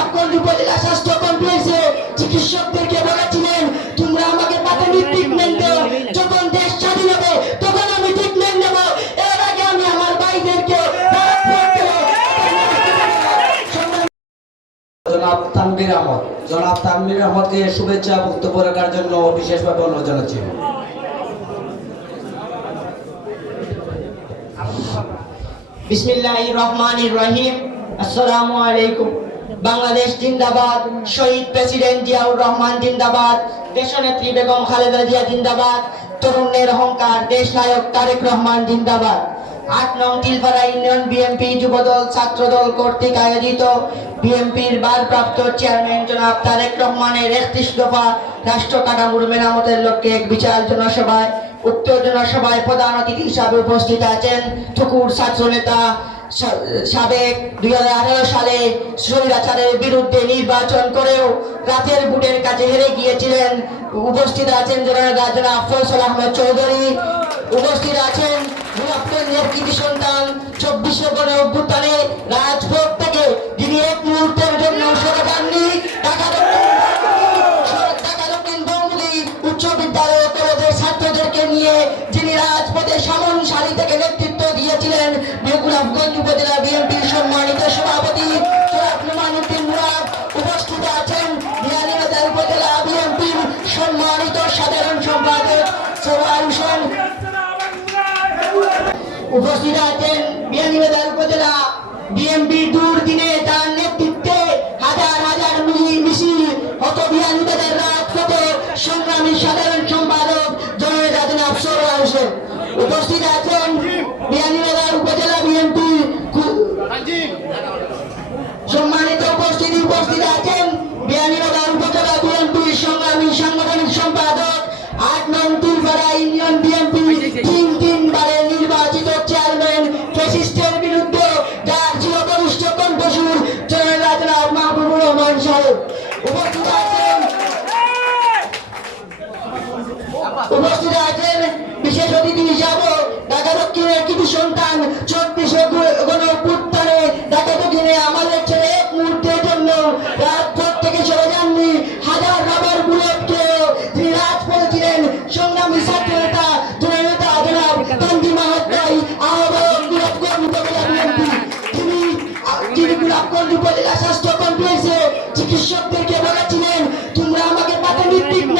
গোলাপগঞ্জ উপজেলা স্বাস্থ্য কমপ্লেক্সে চিকিৎসকদেরকে বলেছিলেন তোমরা আমাকে প্রাথমিক ট্রিটমেন্ট দাও যখন দেশ স্বাধীন হবে তখন আমি ট্রিটমেন্ট নেব। এর আগে আমি আমার ভাইদেরকে জনাব তানবির আহমদ জনাব তানবির আহমদকে শুভেচ্ছা বক্তব্য রাখার জন্য বিশেষভাবে অনুরোধ জানাচ্ছি। বিসমিল্লাহ রহমান রহিম। আসসালামু আলাইকুম। বাংলাদেশ জিন্দাবাদ, শহীদ প্রেসিডেন্ট জিয়াউর রহমান জিন্দাবাদ, দেশনেত্রী বেগম খালেদা জিয়া জিন্দাবাদ, তরুণের অহংকার দেশ নায়ক তারেক রহমান জিন্দাবাদ। আট নং তিলপাড়া ইউনিয়ন বিএনপি যুবদল ছাত্রদল কর্তৃক আয়োজিত বিএনপির ভারপ্রাপ্ত চেয়ারম্যান জনাব তারেক রহমানের একত্রিশ দফা রাষ্ট্র কাঠামোর মেরামতের লক্ষ্যে এক বিশাল জনসভায় উক্ত জনসভায় প্রধান অতিথি হিসাবে উপস্থিত আছেন ঠুকুর ছাত্র নেতা সা- সাবেক দুই সালে স্বৈরাচারের বিরুদ্ধে নির্বাচন করেও রাতের বুটের কাছে হেরে গিয়েছিলেন। উপস্থিত আছেন জনাব জনাব ফয়সল আহমেদ চৌধুরী। উপস্থিত আছেন সন্তান চব্বিশে থেকে যিনি এক মুহূর্তের উচ্চ বিদ্যালয় কলেজের ছাত্রদেরকে নিয়ে যিনি রাজপথে সামন সারি থেকে নেতৃত্ব গোলাপগঞ্জ উপজেলা বিএনপির সম্মানিত সভাপতি জনাব উপস্থিত আছেন বিয়ানীবাজার উপজেলা বিএনপির সম্মানিত সাধারণ সম্পাদক সোহার হোসেন। উপস্থিত আছেন বিয়ানীবাজার উপজেলা বিএনপি দুর্দিনে তার নেতৃত্বে হাজার হাজার মিছিল মিছিল হত বিয়ানীবাজার রাজপথে সংগ্রামী সাধারণ সম্পাদক জনের রাজন আফসর হোসেন। উপস্থিত আছেন বিয়ানীবাজার উপজেলা বিএনপি সম্মানিত উপস্থিতি উপস্থিত আছেন বিয়ানীবাজার উপজেলা বিএনপি সংগ্রামী সাংগঠনিক সম্পাদক আট নং তিনপাড়া ইউনিয়ন বিএনপি তিন তিনবারে নির্বাচিত চেয়ারম্যান ফেসিস্টের বিরুদ্ধে যার চিরকনিষ্ঠ কণ্ঠসুর জয়রা জনাব মাহবুবুর রহমান সাহেব। উপস্থিত আছেন আমাকে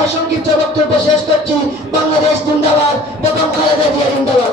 আমার সংক্ষিপ্ত বক্তব্য শেষ করছি। বাংলাদেশ জিন্দাবাদ। বেগম খালেদা জিয়া জিন্দাবাদ।